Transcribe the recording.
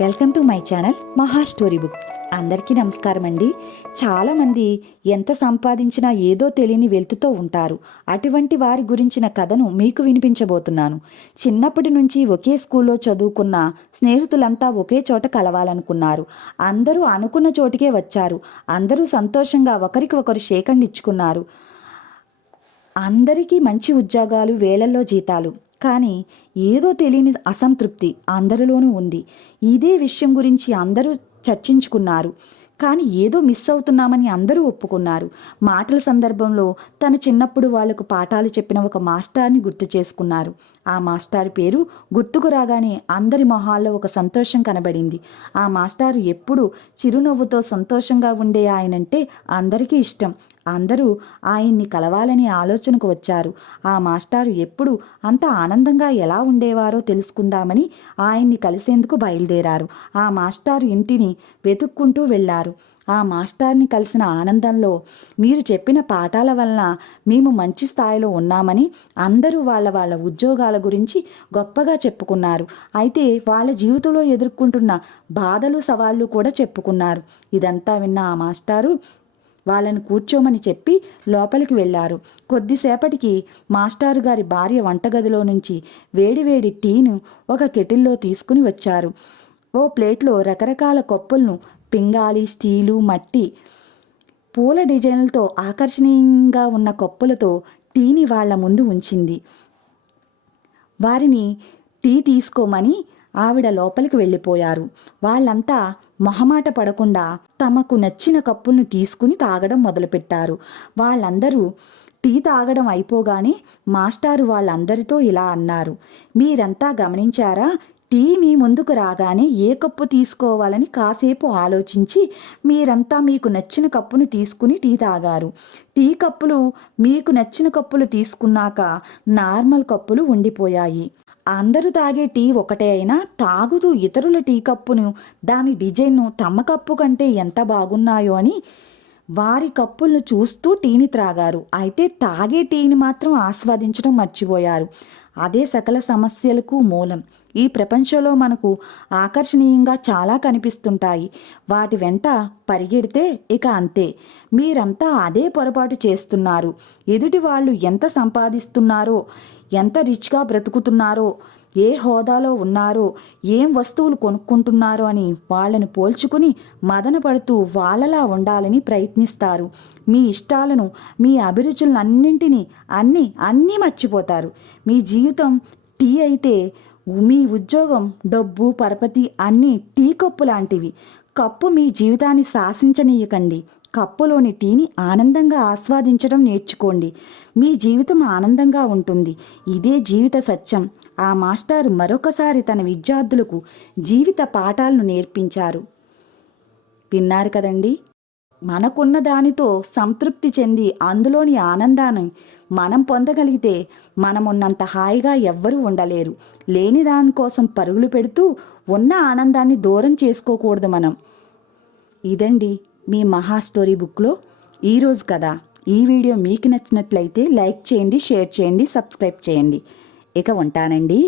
Welcome to my channel Maha story book. అందరికీ నమస్కారం అండి. చాలామంది ఎంత సంపాదించినా ఏదో తెలియని వెలుతుతో ఉంటారు. అటువంటి వారి గురించిన కథను మీకు వినిపించబోతున్నాను. చిన్నప్పటి నుంచి ఒకే స్కూల్లో చదువుకున్న స్నేహితులంతా ఒకే చోట కలవాలనుకున్నారు. అందరూ అనుకున్న చోటికే వచ్చారు. అందరూ సంతోషంగా ఒకరికి ఒకరు ఇచ్చుకున్నారు అందరికీ మంచి ఉద్యోగాలు వేలల్లో జీతాలు. కానీ ఏదో తెలియని అసంతృప్తి అందరిలోనూ ఉంది. ఇదే విషయం గురించి అందరూ చర్చించుకున్నారు. కానీ ఏదో మిస్ అవుతున్నామని అందరూ ఒప్పుకున్నారు. మాటల సందర్భంలో తన చిన్నప్పుడు వాళ్ళకు పాఠాలు చెప్పిన ఒక మాస్టార్ని గుర్తు చేసుకున్నారు. ఆ మాస్టార్ పేరు గుర్తుకు రాగానే అందరి మొహాల్లో ఒక సంతోషం కనబడింది. ఆ మాస్టారు ఎప్పుడు చిరునవ్వుతో సంతోషంగా ఉండే ఆయనంటే అందరికీ ఇష్టం. అందరూ ఆయన్ని కలవాలని ఆలోచనకు వచ్చారు. ఆ మాస్టారు ఎప్పుడు అంత ఆనందంగా ఎలా ఉండేవారో తెలుసుకుందామని ఆయన్ని కలిసేందుకు బయలుదేరారు. ఆ మాస్టారు ఇంటిని వెతుక్కుంటూ వెళ్ళారు. ఆ మాస్టార్ని కలిసిన ఆనందంలో మీరు చెప్పిన పాఠాల వలన మేము మంచి స్థాయిలో ఉన్నామని అందరూ వాళ్ళ వాళ్ళ ఉద్యోగాల గురించి గొప్పగా చెప్పుకున్నారు. అయితే వాళ్ళ జీవితంలో ఎదుర్కొంటున్న బాధలు సవాళ్ళు కూడా చెప్పుకున్నారు. ఇదంతా విన్న ఆ మాస్టారు వాళ్ళని కూర్చోమని చెప్పి లోపలికి వెళ్ళారు. కొద్దిసేపటికి మాస్టారు గారి భార్య వంటగదిలో నుంచి వేడివేడి టీను ఒక కెటిల్లో తీసుకుని వచ్చారు. ఓ ప్లేట్లో రకరకాల కప్పులను పింగాలి స్టీలు మట్టి పూల డిజైన్లతో ఆకర్షణీయంగా ఉన్న కప్పులతో టీని వాళ్ళ ముందు ఉంచింది. వారిని టీ తీసుకోమని ఆవిడ లోపలికి వెళ్ళిపోయారు. వాళ్ళంతా మొహమాట పడకుండా తమకు నచ్చిన కప్పుల్ని తీసుకుని తాగడం మొదలుపెట్టారు. వాళ్ళందరూ టీ తాగడం అయిపోగానే మాస్టారు వాళ్ళందరితో ఇలా అన్నారు. మీరంతా గమనించారా? టీ మీ ముందుకు రాగానే ఏ కప్పు తీసుకోవాలని కాసేపు ఆలోచించి మీరంతా మీకు నచ్చిన కప్పును తీసుకుని టీ తాగారు. టీ కప్పులు మీకు నచ్చిన కప్పులు తీసుకున్నాక నార్మల్ కప్పులు ఉండిపోయాయి. అందరూ తాగే టీ ఒకటే అయినా తాగుతూ ఇతరుల టీ కప్పును దాని డిజైన్ను తమ కప్పు కంటే ఎంత బాగున్నాయో అని వారి కప్పులను చూస్తూ టీని త్రాగారు. అయితే తాగే టీని మాత్రం ఆస్వాదించడం మర్చిపోయారు. అదే సకల సమస్యలకు మూలం. ఈ ప్రపంచంలో మనకు ఆకర్షణీయంగా చాలా కనిపిస్తుంటాయి. వాటి వెంట పరిగెడితే ఇక అంతే. మీరంతా అదే పొరపాటు చేస్తున్నారు. ఎదుటి వాళ్ళు ఎంత సంపాదిస్తున్నారో ఎంత రిచ్గా బ్రతుకుతున్నారో ఏ హోదాలో ఉన్నారో ఏం వస్తువులు కొనుక్కుంటున్నారో అని వాళ్ళని పోల్చుకుని మదనపడుతూ వాళ్ళలా ఉండాలని ప్రయత్నిస్తారు. మీ ఇష్టాలను మీ అభిరుచులను అన్నింటినీ అన్నీ అన్నీ మర్చిపోతారు. మీ జీవితం టీ అయితే మీ ఉద్యోగం డబ్బు పరపతి అన్నీ టీ కప్పు లాంటివి. కప్పు మీ జీవితాన్ని శాసించనీయకండి. కప్పులోని టీని ఆనందంగా ఆస్వాదించడం నేర్చుకోండి. మీ జీవితం ఆనందంగా ఉంటుంది. ఇదే జీవిత సత్యం. ఆ మాస్టారు మరొకసారి తన విద్యార్థులకు జీవిత పాఠాలను నేర్పించారు. విన్నారు కదండి? మనకున్న దానితో సంతృప్తి చెంది అందులోని ఆనందాన్ని మనం పొందగలిగితే మనమున్నంత హాయిగా ఎవ్వరూ ఉండలేరు. లేని దానికోసం పరుగులు పెడుతూ ఉన్న ఆనందాన్ని దూరం చేసుకోకూడదు మనం. ఇదండి మీ మహా స్టోరీ బుక్లో ఈరోజు కదా. ఈ వీడియో మీకు నచ్చినట్లయితే లైక్ చేయండి షేర్ చేయండి సబ్స్క్రైబ్ చేయండి. ఇక ఉంటానండి.